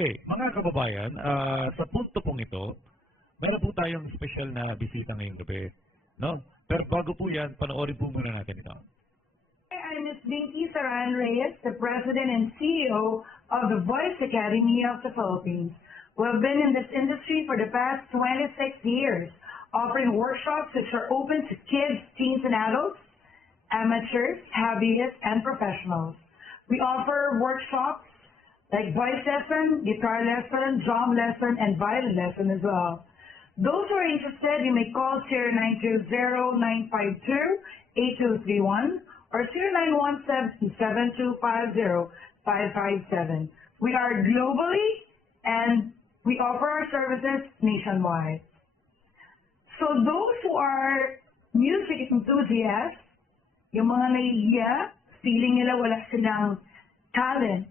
Okay, mga kababayan, sa punto pong ito, meron po tayong special na bisita ngayong gabi. No? Pero bago po yan, panoorin po muna natin ito. I'm Ms. Binky Saran Reyes, the President and CEO of the Voice Academy of the Philippines. We've been in this industry for the past 26 years, offering workshops which are open to kids, teens, and adults, amateurs, hobbyists, and professionals. We offer workshops like voice lesson, guitar lesson, drum lesson, and violin lesson as well. Those who are interested, you may call 0920-952-8231 or 0917-7250-557. We are globally and we offer our services nationwide. So those who are music enthusiasts, yung mga nahihiya, feeling nila wala silang talent,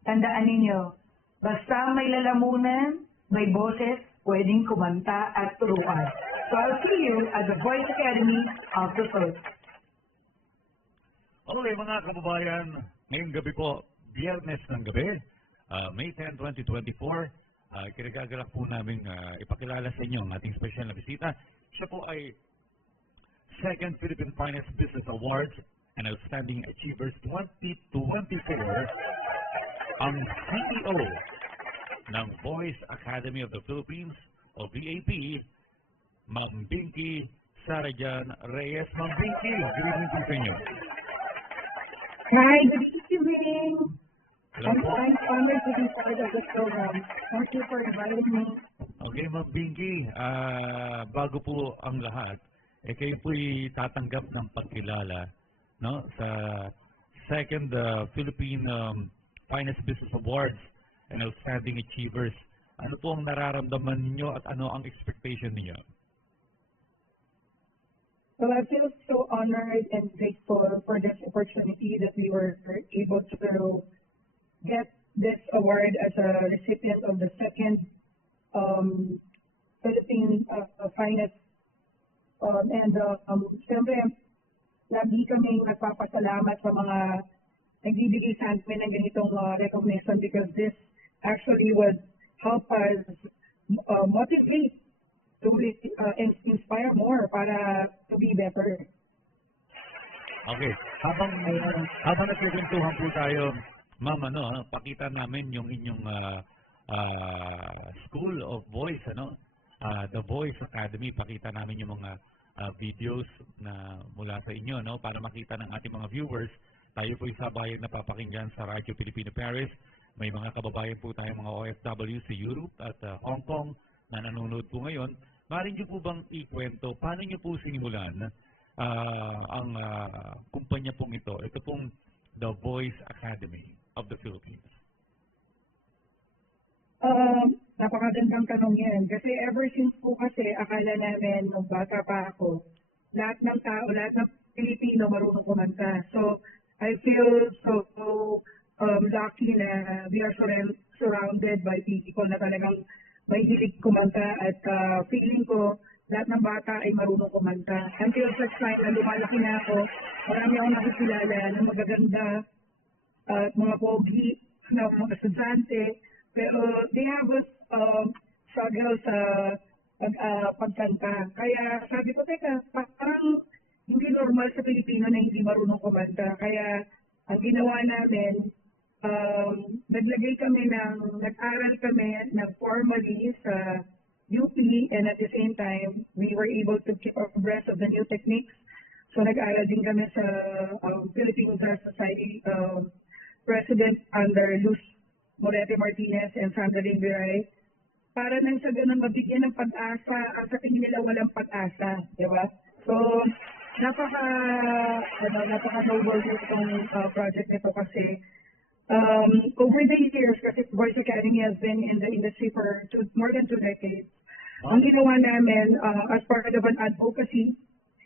tandaan ninyo, basta may lalamunan, may boses, pwedeng kumanta at turuan. So I'll see you at the Voice Academy of the Philippines. Okay, mga kababayan, ngayong gabi po, Biyernes ng gabi, May 10, 2024, kinagagalak po namin ipakilala sa inyo ang ating special na bisita. Siya po ay Second Philippine Finest Business Awards and Outstanding Achievers 2024, ang CEO ng Voice Academy of the Philippines o VAP, Ma'am Binky Sarajan Reyes. Ma'am Binky, good evening po sa inyo. Hi, good evening. Hello. I'm honored to be part of this program. Thank you for inviting me. Okay, Ma'am Binky, bago po ang lahat, kayo po'y tatanggap ng pagkilala, no, sa Second Philippine Finest Business Awards and Outstanding Achievers. Ano po ang nararamdaman niyo at ano ang expectation niyo? Well, I feel so honored and grateful for this opportunity that we were able to get this award as a recipient of the second Philippine Finest. Siyempre, lagi kami nagpapasalamat sa mga nagbibigay sa amin ng ganitong recognition because this actually would help us motivate to inspire more para to be better. Okay. Habang nagkikwentuhan po tayo, Ma'am, pakita namin yung inyong School of Voice, The Voice Academy. Pakita namin yung mga videos na mula sa inyo, para makita ng ating mga viewers. Tayo po sabayang napapakinggan sa Radyo Pilipino Paris. May mga kababayan po tayong mga OFW sa Europe at Hong Kong na nanonood po ngayon. Maaari niyo po bang ikwento, paano niyo po sinimulan ang kumpanya pong ito? Ito pong The Voice Academy of the Philippines. Napakagandang tanong yan. Kasi ever since po kasi, akala namin nung bata pa ako, lahat ng tao, lahat ng Pilipino marunong kumanta. So, I feel so lucky na we are surrounded by people na talagang may hilig kumanta at feeling ko lahat ng bata ay marunong kumanta. Until such time na lumalaki na ako, marami akong nakikilala ng magaganda at mga pogi na mga estudyante. Pero they have struggle sa pagkanta. Kaya sabi ko, teka, parang hindi normal sa Pilipino na hindi marunong kumanta. Kaya ang ginawa namin, nag-aral kami formally sa UP, and at the same time, we were able to keep abreast of the new techniques. So nag-aral din kami sa Philippine Guitar Society President under Luz Morete Martinez and Sandra Limbiray, para nang sa ganun mabigyan ng pag-asa, ang sa tingin nila walang pag-asa, di ba? So, napaka-noble itong project nito kasi over the years, kasi Voice Academy has been in the industry for more than 2 decades. Ang ginawa namin as part of an advocacy,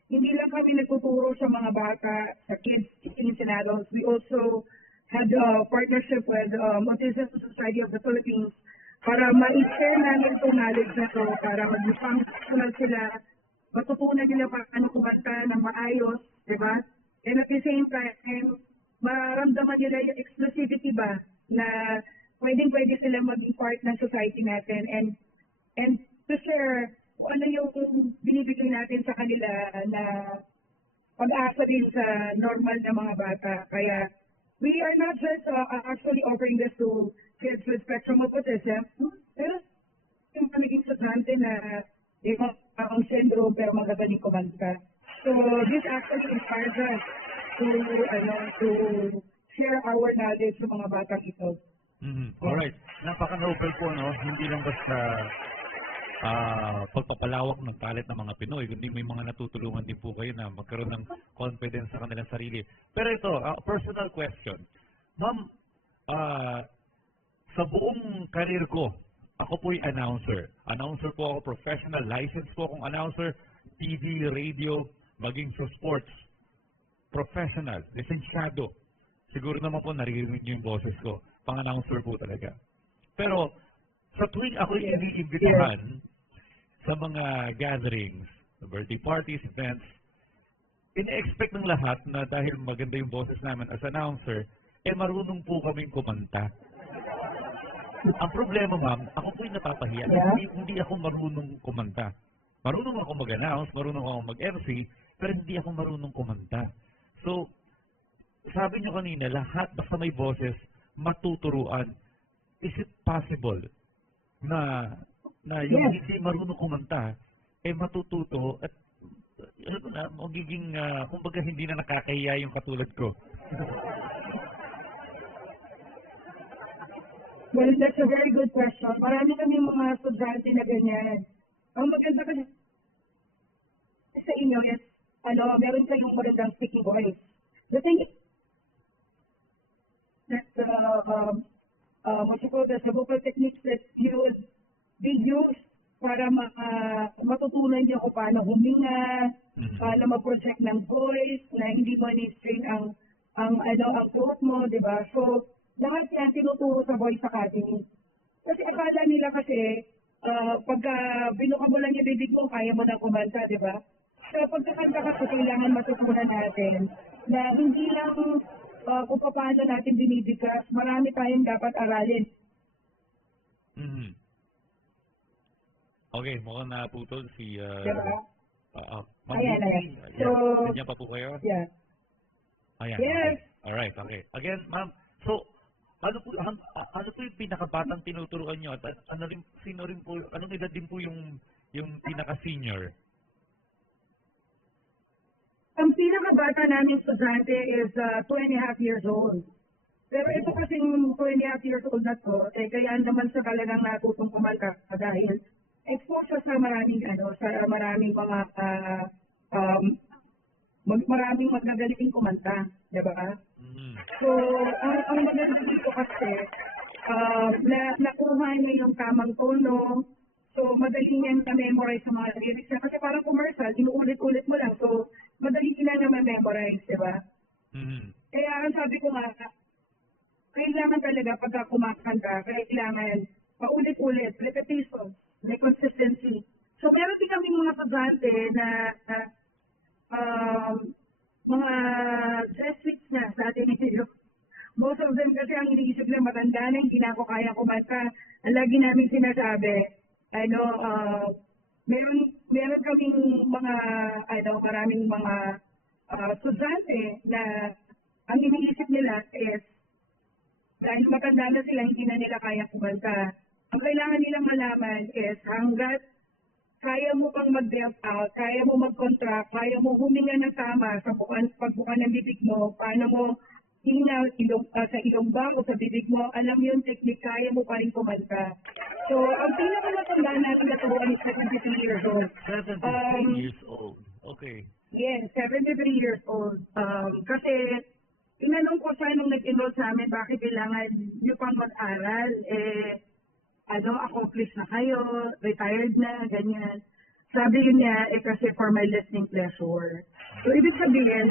hindi lang kami nagtuturo sa mga bata, sa kids, teens, and adults. We also had a partnership with Autism Society of the Philippines para ma-share namin itong knowledge na ito, para mag-functional sila, matutunan nila paano kumanta ng maayos, di ba? And at the same time, maramdaman nila yung exclusivity ba na pwede silang maging part ng society natin and to share kung ano yung binibigay natin sa kanila na pag-asa din sa normal na mga bata. Kaya we are not just actually offering this to kids with spectrum of autism, pero yung pamiging estudyante na yung mga syndrome pero magagaling kumanta. So this actually inspires us to share our knowledge sa mga batang ito. Alright. Napaka-noble po, no? Hindi lang basta pagpapalawak ng talent ng mga Pinoy, kundi may mga natutulungan din po kayo na magkaroon ng confidence sa kanilang sarili. Pero ito, personal question. Ma'am, sa buong karir ko, ako po'y announcer. Announcer po ako, professional, license po akong announcer, TV, radio, maging sa sports. Professional, lisensyado. Siguro naman po naririnig niyo yung boses ko. Pang-announcer po talaga. Pero sa tuwing ako'y iniimbitahan sa mga gatherings, birthday parties, events, ina-expect ng lahat na dahil maganda yung boses namin as announcer, marunong po kaming kumanta. Ang problema, ma'am, ako po'y napapahiya. Hindi ako marunong kumanta. Marunong ako mag-announce, marunong ako mag-MC, pero hindi ako marunong kumanta. So, sabi niyo kanina, lahat basta may boses, matuturuan. Is it possible na yung hindi marunong kumanta, matututo at magiging, kumbaga hindi na nakakahiya yung katulad ko? Well, that's a very good question. Marami kami mga estudyante na ganyan. Ang maganda kasi sa inyo is, meron kayong magandang speaking voice. The thing is, that the vocal techniques that they use para matutunan niyo kung paano huminga, paano mag-project ng voice, na hindi mo ni-strain ang throat mo, di ba? So, lahat yan tinuturo sa Voice Academy. Kasi akala nila pagka binuka mo lang yung bibig mo, kaya mo na kumanta, di ba? So, pagkakanta kasi kailangan matutunan natin na hindi lang kung paano natin binibigkas, marami tayong dapat aralin. Okay, mukhang naputol si diba? Ayan. So, nandiyan pa po kayo? Yeah. Ayan. Yes. Okay. Alright, okay. Again, ma'am, so, ano po yung pinakabatang tinuturuan nyo? At anong edad din po yung pinaka-senior? Ang pinakabata namin estudyante is 2.5 years old. Pero ito kasing 2.5 years old na to, kaya naman sa talagang natutong kumanta dahil exposure sa maraming maraming magagaling kumanta, di ba? So, ang maganda dito kasi, nakuha niya yung tamang tono, so madali niyang na-memorize sa mga lyrics niya. Kasi parang commercial, inuulit-ulit mo lang, so madali na na-memorize, di ba? Kaya ang sabi ko nga, kailangan talaga pagka kumakanta, kailangan paulit-ulit, repetition, may consistency. So, meron din kami mga estudyante na mga districts na sa atin nito. Most of them kasi ang iniisip na matanda na, hindi na ako kaya kumanta. Ang lagi namin sinasabi, meron kaming maraming mga estudyante na ang iniisip nila is dahil matanda na sila, hindi na nila kaya kumanta. Ang kailangan nilang malaman is hanggat kaya mo pang mag-delve out, kaya mo mag-contract, kaya mo huminga ng tama sa pagbuka ng bibig mo, paano mo hinga sa ilong ba o sa bibig mo, alam yung technique, kaya mo pa rin kumanta. So, ang pinakamatanda natin na turuan is 73 years old. 73 years old. Okay. Yes, 73 years old. Kasi, tinanong ko siya nung nag-enroll sa amin, bakit kailangan nyo pang mag-aral? Accomplished na kayo, retired na, ganyan. Sabi niya, kasi for my listening pleasure. So, ibig sabihin,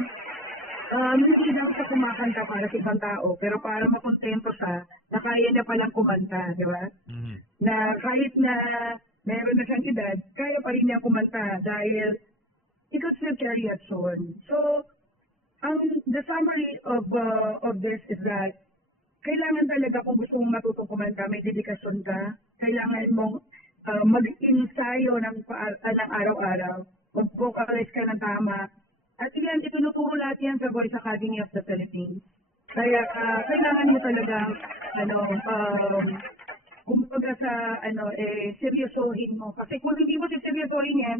hindi daw siya kumakanta para sa ibang tao, pero para makontento siya, na kaya niya palang kumanta, di ba? Na kahit na meron na siyang edad, kaya pa rin niya kumanta dahil he could still carry a tune. So, the summary of this is that kailangan talaga kung gusto mong matutong kumanta, may dedikasyon ka. Kailangan mong mag-ensayo ng araw-araw. Mag-vocalize ka ng tama. At yan, itinuturo lahat yan sa Voice Academy of the Philippines. Kaya kailangan mo talaga, kumbaga sa, seryosohin mo. Kasi kung hindi mo seryosohin yan,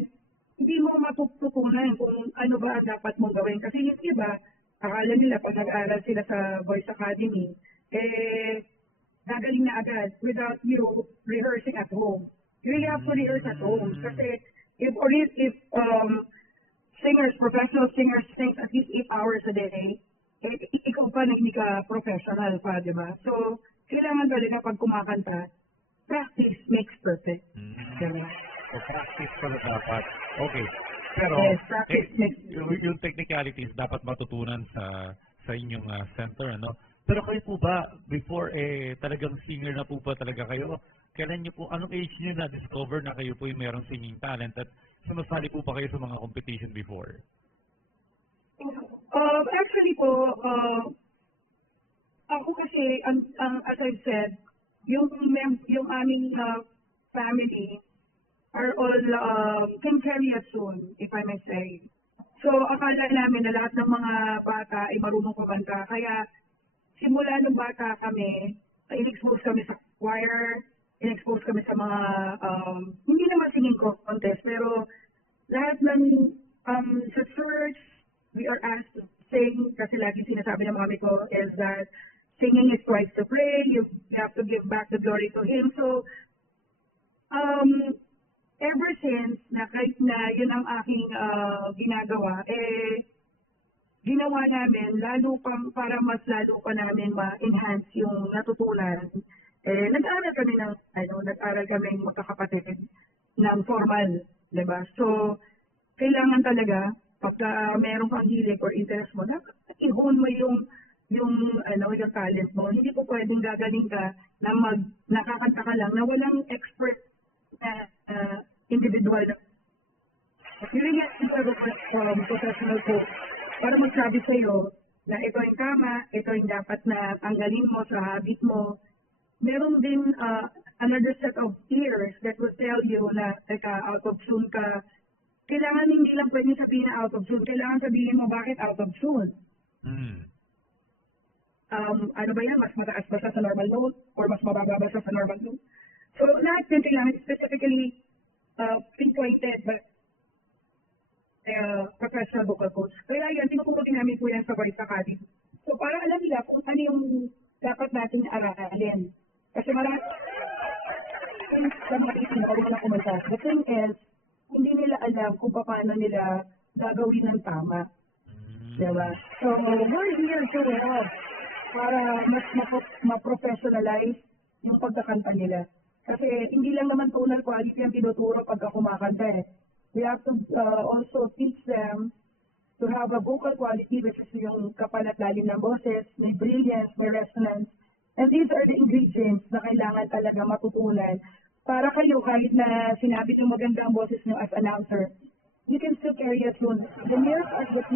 hindi mo matututunan kung ano ba ang dapat mong gawin. Kasi yung iba, akala nila pag nag-aaral sila sa Voice Academy, gagaling na agad without you rehearsing at home. You really have to rehearse at home. Kasi if singers, professional singers sing at least 8 hours a day, ikaw pa na hindi ka professional pa, di ba? So, kailangan talaga pag kumakanta, practice makes perfect. Diba? So, practice pala dapat. Okay. Pero, yes, practice makes yung technicalities dapat matutunan sa inyong center, ano? Pero kayo po ba, before talagang singer na po ba talaga kayo, kailan niyo po, anong age niyo na-discover na kayo po yung merong singing talent at sumasali po pa kayo sa mga competition before? Actually po, ako kasi, as I said, yung aming family are all can carry us soon, if I may say. So, akala namin na lahat ng mga bata ay marunong kumanta. Kaya, simula nung bata kami, in-expose kami sa choir, in-expose kami sa mga, hindi naman singing contest, pero lahat ng sa church, we are asked to sing, kasi lagi sinasabi ng mami ko is that singing is twice to pray, you have to give back the glory to Him. So, ever since na kahit na yun ang aking ginagawa, ginawa namin lalo pang para mas lalo pa namin ma-enhance yung natutunan. Nag-aral kami magkakapatid ng formal, di ba? So, kailangan talaga pagka meron kang hilig or interest mo, i-hone mo yung talent mo. Hindi po pwedeng gagaling ka na nakakanta ka lang na walang expert na individual. You really have to have a professional coach para magsabi sa'yo na ito yung tama, ito yung dapat na tanggalin mo sa habit mo. Meron din another set of ears that will tell you na out of tune ka. Kailangan hindi lang pwede sabihin na out of tune. Kailangan sabihin mo bakit out of tune. Ano ba yan? Mas mataas ba sa normal note? Or mas mababa ba sa normal note? So, lahat din kailangan specifically pinpointed by professional vocal coach. Kaya yan, tinutukotin namin po yan sa Voice Academy. So, para alam nila kung ano yung dapat natin aralin. Kasi marami sa mga itinawag na kumanta. The thing is, hindi nila alam kung paano nila gagawin ng tama. Diba? So, we're here to help para mas ma-professionalize yung pagkakanta nila. Kasi hindi lang naman tonal quality ang tinuturo pagka kumakanta eh. We have to also teach them to have a vocal quality, which is yung kapal at lalim ng boses, may brilliance, may resonance. And these are the ingredients na kailangan talaga matutunan para kayo kahit na sinabi ng maganda ang boses nyo as announcer, you can still carry a tune. The mere fact that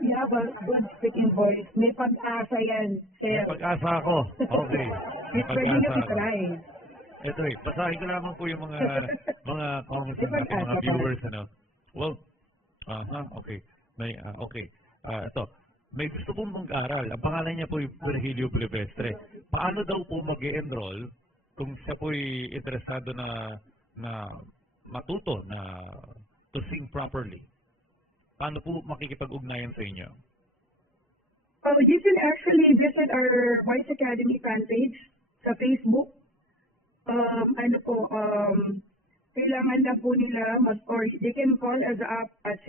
you have a good speaking voice, may pag-asa yan, sir. May pag-asa ako. Okay. It's ready to try. Ito basahin ko lamang po yung mga comments ng mga viewers, ano. Well, okay. Ito. May gusto pong mag-aral. Ang pangalan niya po yung Virgilio Bulivestre. Paano daw po mag-e-enroll kung siya po'y interesado na matuto na to sing properly? Paano po makikipag-ugnayan sa inyo? You can actually visit our Voice Academy fan page sa Facebook. Kailangan na po nila or they can call us up at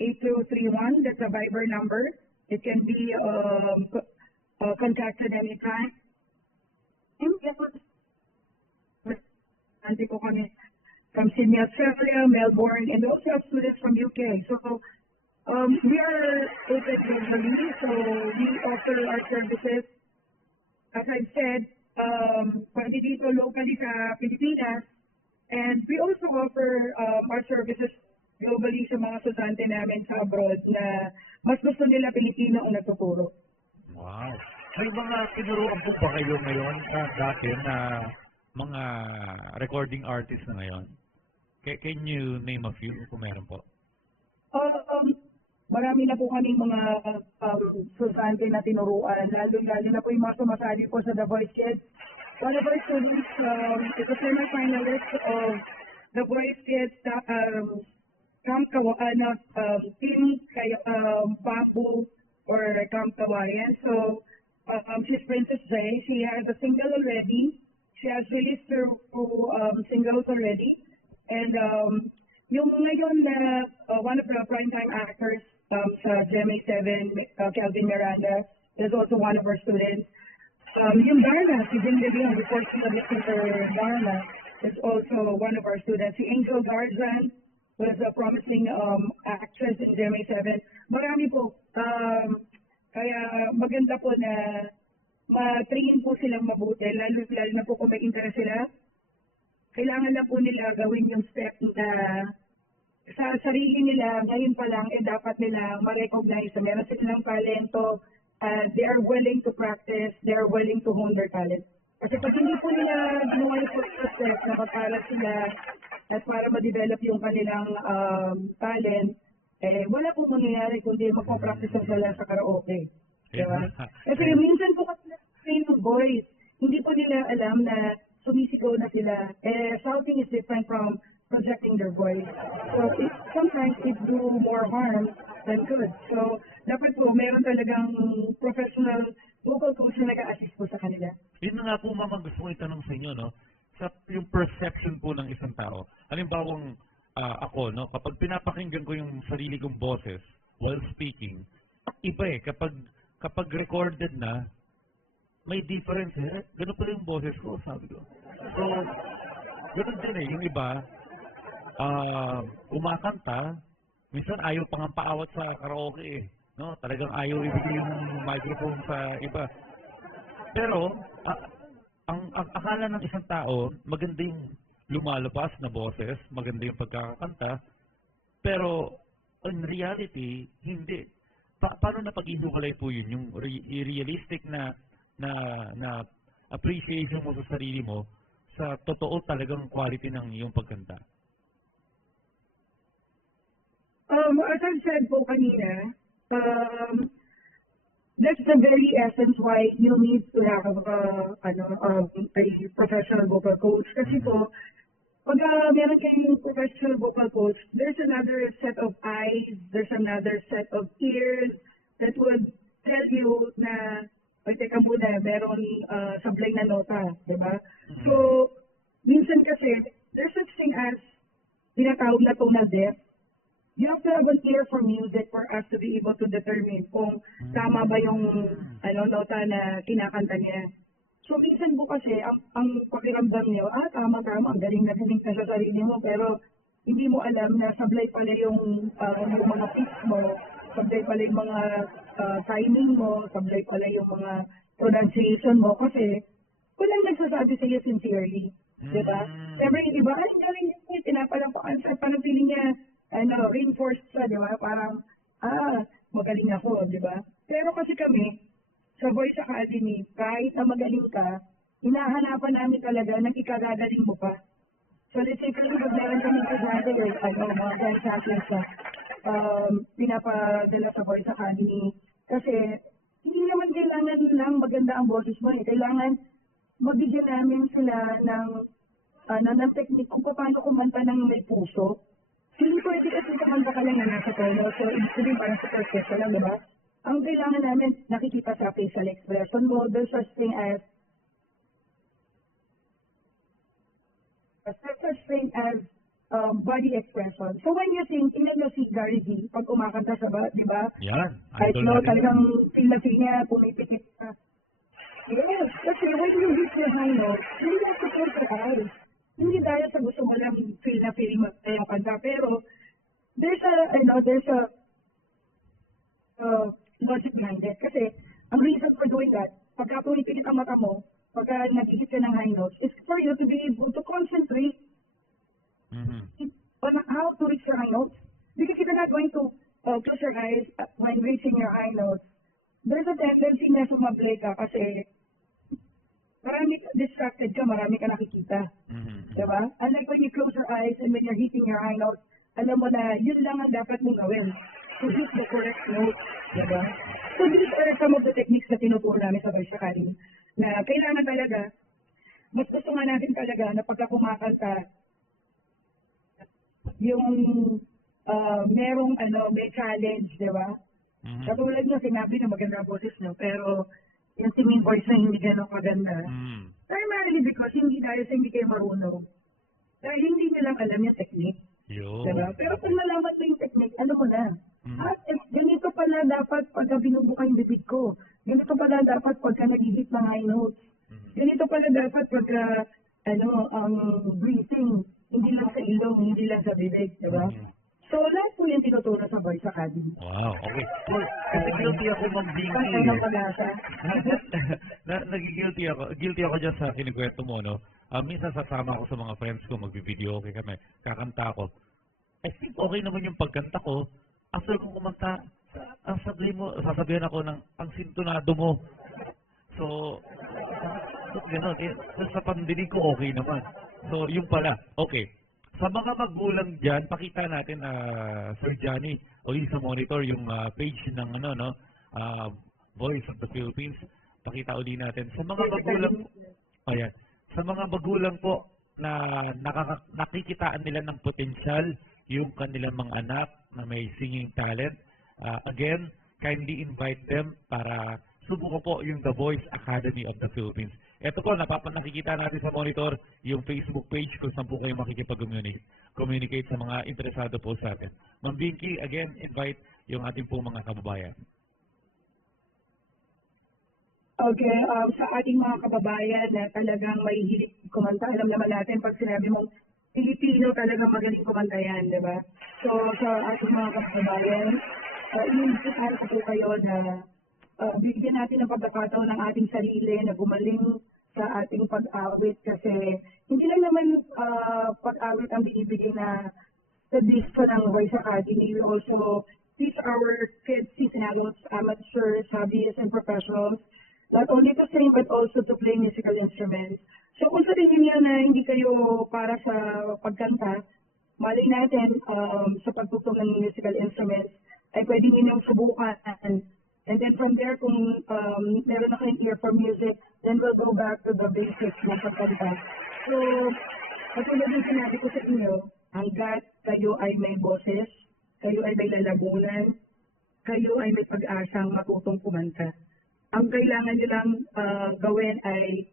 0920-952-8231. That's a Viber number. It can be contacted anytime. Nanti po kami from Sydney, Australia, Melbourne, and also have students from UK. So we are open globally, so we offer our services. As I've said, pwede dito locally sa Pilipinas, and we also offer our services globally sa mga estudyante namin sa abroad na mas gusto nila Pilipino ang nagtuturo. Wow. May mga tinuruan po ba kayo ngayon dati na mga recording artist na ngayon? Can you name a few kung meron po? Marami na po kaming mga estudyante na tinuruan, lalo na po yung mga sumasali po sa The Voice Kids. One of our students is a former finalist of The Voice Kids Camp Team Bamboo or Camp Kawayan. So, she's Princess Jay. She has a single already. She has released her singles already. And yung ngayon na one of the primetime actors sa GMA7, Kelvin Miranda, is also one of our students. Yung Darna, si Jim Leon, before she was Darna, is also one of our students. Si Angel Garzan was a promising actress in GMA7. Marami po. Kaya maganda po na ma-train po silang mabuti, lalo na po kung may interest sila. Kailangan na po nila gawin yung step na sa sarili nila, ngayon pa lang, dapat nila ma-recognize na meron silang talento, they are willing to practice, they are willing to hone their talent. Kasi pag hindi po nila ginawa yung first step na magparal sila at para ma-develop yung kanilang talent, wala po mangyayari kundi magpo-practice sila sa karaoke. Diba? Kasi minsan po kasi train of voice, hindi po nila alam na sumisigaw na sila. Shouting is different from projecting their voice. So sometimes it do more harm than good. So dapat po meron talagang professional vocal coach na nag-a-assist po sa kanila. Yun na nga po mama gusto ko itanong sa inyo, no? Sa yung perception po ng isang tao. Halimbawang ako, no? Kapag pinapakinggan ko yung sarili kong boses while speaking, iba kapag recorded na, may difference Ganun pala yung boses ko, sabi ko. So, ganun din yung iba, umakanta, minsan ayaw pang paawat sa karaoke no? Talagang ayaw ibigay yung microphone sa iba. Pero, ang akala ng isang tao, maganda yung lumalabas na boses, maganda yung pagkakanta, pero in reality, hindi. Paano na pag-inukulay po yun? Yung realistic na appreciation mo sa sarili mo sa totoo talagang quality ng iyong pagkanta? As I said po kanina, that's the very essence why you need to have a professional vocal coach. Kasi po, pag meron kayong professional vocal coach, there's another set of eyes, there's another set of ears that would tell you na teka muna, meron sablay na nota, di ba? So, minsan kasi, there's such thing as tinatawag na tonal deaf. You have to have an ear for music for us to be able to determine kung tama ba yung nota na kinakanta niya. So, minsan po kasi, ang pakiramdam niyo, tama, ang galing na sa sarili mo, pero hindi mo alam na sablay pala yung mga pitch mo, sablay pala yung mga timing mo, sablay pala yung mga pronunciation mo, kasi walang nagsasabi sa'yo sincerely. Diba? Siyempre yung iba, galing niya, tinapalang ko answer, parang feeling niya, reinforced siya, diba? Parang, magaling ako, diba? Pero kasi kami, sa Voice Academy, kahit na magaling ka, hinahanapan namin talaga ng ikagagaling mo pa. So, let's say, kasi maglaran kami sa graduate, mga guys natin sa pinapadala sa Voice Academy. Kasi, hindi naman kailangan lang maganda ang boses mo. Kailangan mabigyan namin sila ng technique kung paano kumanta ng may puso. Hindi pwede kasi kumanta ka lang na nasa tono. So, ibig parang sa perfecto lang, diba? Ang kailangan namin, nakikita sa facial expression mo, there's such thing as body expression. So when you think, tingnan mo si Gary V, pag kumakanta sa di ba? Yan. Kahit no, talagang feel na pumipikit ka. Yes, kasi when you hit your high note, you have to close your eyes. Hindi dahil sa gusto mo lang feel na feeling mo yung kanta, pero there's a logic behind it. Kasi ang reason for doing that, pagka pumipikit ang mata mo, pagka nagigit ka ng high notes, is for you to be able to concentrate on how to reach your high notes. distracted ka, marami ka nakikita. Diba? Unlike when you close your eyes and when you're hitting your high note, alam mo na yun lang ang dapat mong gawin. To hit the correct note. Diba? So these are some of the techniques na tinuturo namin sa Voice Academy na kailangan talaga, mas gusto nga natin talaga na pagka kumakanta, yung merong may challenge, diba? Katulad nyo, sinabi na maganda ang boses nyo, pero yung singing voice na hindi ganun maganda. Primarily because hindi dahil sa hindi kayo marunong. Dahil hindi nyo lang alam yung technique. Diba? Pero kung malaman mo yung technique, ano mo na? Ganito pala dapat pagka binubuka yung bibig ko. Ganito pala dapat pagka nag-hit ng high notes. Ganito pala dapat pagka ang breathing, hindi lang sa ilong, hindi lang sa bibig. Diba? So, lahat po yung tinuturo sa Voice Academy. Wow, okay. Kasi guilty ako mag-binky. Guilty ako dyan sa kinikwento mo, no? Minsan sasama ako sa mga friends ko, mag-video okay kami, kakanta ako. I think okay naman yung pagkanta ko. After kong kumanta, sasabihan ako ng, ang sintonado mo. So gano'n. Sa pandinig ko, okay naman. So, yung pala. Okay. Sa mga magulang dyan, pakita natin, Sir Johnny, o sa monitor, yung page ng Voice of the Philippines. Pakita uli natin. Sa mga magulang, ayan, sa mga magulang po na nakikitaan nila ng potensyal yung kanilang mga anak na may singing talent, again, kindly invite them para subukan po yung The Voice Academy of the Philippines. Ito po, nakikita natin sa monitor yung Facebook page kung saan po kayo makikipag-communicate sa mga interesado po sa atin. Ma'am Binky, again, invite yung ating po mga kababayan. Okay, sa ating mga kababayan na talagang may hilig kumanta, alam naman natin pag sinabi mong Pilipino talagang magaling kumanta yan, di ba? So, sa ating mga kababayan, iniimbitahan ko po kayo na bigyan natin ng pagkakataon ng ating sarili na gumaling sa ating pag-awit kasi hindi lang naman pag-awit ang binibigay na sa disco ng Voice Academy. We also teach our kids, seasoned adults, amateurs, hobbyists, and professionals not only to sing but also to play musical instruments. So kung sa tingin niyo na hindi kayo para sa pagkanta, malay natin sa pagtutong ng musical instruments ay pwede ninyong subukan. And then from there, kung meron na kayong ear for music, then we'll go back to the basics ng pagkanta. So, katulad yung sinabi ko sa inyo, hanggat kayo ay may boses, kayo ay may lalagunan, kayo ay may pag-asang matutong kumanta. Ang kailangan nyo lang gawin ay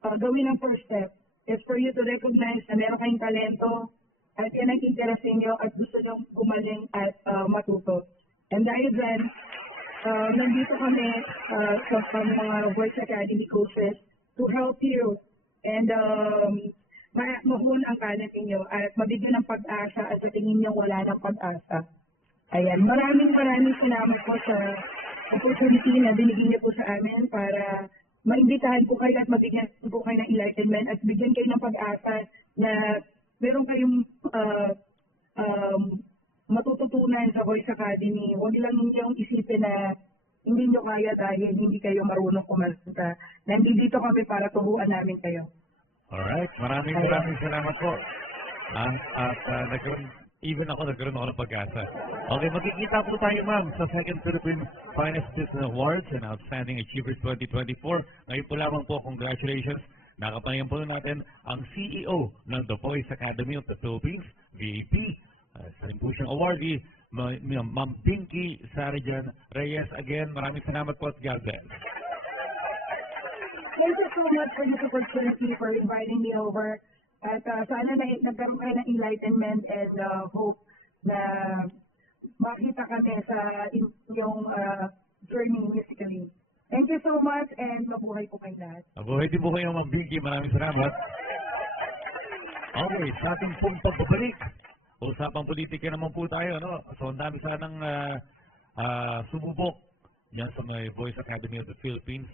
gawin ang first step is for you to recognize na meron kayong talento at yan ang interest ninyo at gusto nyo gumaling at matuto. And dahil dyan, nandito kami sa mga Voice Academy coaches to help you and mahon ang talent ninyo at mabigyan ng pag-asa at sa tingin nyo wala ng pag-asa. Ayan, maraming salamat po sa opportunity na binigyan niyo po sa amin para maimbitahan po kayo at mabigyan po kayo ng enlightenment at bigyan kayo ng pag-asa na meron kayong matututunan sa Voice Academy. Huwag lang ninyong isipin na hindi nyo kaya dahil hindi kayo marunong kumanta. Nandito kami para turuan namin kayo. Alright, maraming salamat po. Even ako nagkaroon ng pag-asa. Okay, magkikita po tayo ma'am sa Second Philippine Finest Business Awards and Outstanding Achievers 2024. Ngayon po lamang po, congratulations. Nakapanayam po natin ang CEO ng The Voice Academy of the Philippines, VAP. Sa rin po siyang awardee, Ma'am Binky Sarijan Reyes. Again, maraming salamat po at God bless. Thank you so much for this opportunity for inviting me over. At sana nagkaroon kayo ng enlightenment and hope na makita kami sa inyong journey musically. Thank you so much and mabuhay po kayo lahat. Mabuhay din po kayo, Ma'am Binky. Maraming salamat. Okay, sa ating pong pagbabalik. Usapang politika naman po tayo, no? So, ang dami sanang sumubok yan sa may Voice Academy of the Philippines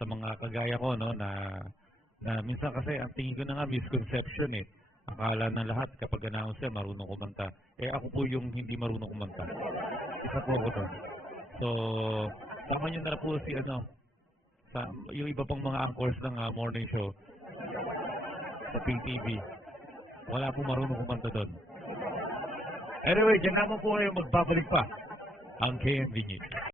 sa mga kagaya ko, no? Na minsan kasi ang tingin ko na nga misconception eh. Akala ng lahat kapag announcer marunong kumanta. Eh ako po yung hindi marunong kumanta. Isa po ako doon. So, tama nyo na po si yung iba pang mga anchors ng morning show. sa PTV. Wala po marunong kumanta doon. Anyway, dyan naman po kayo magbabalik pa ang KNV News.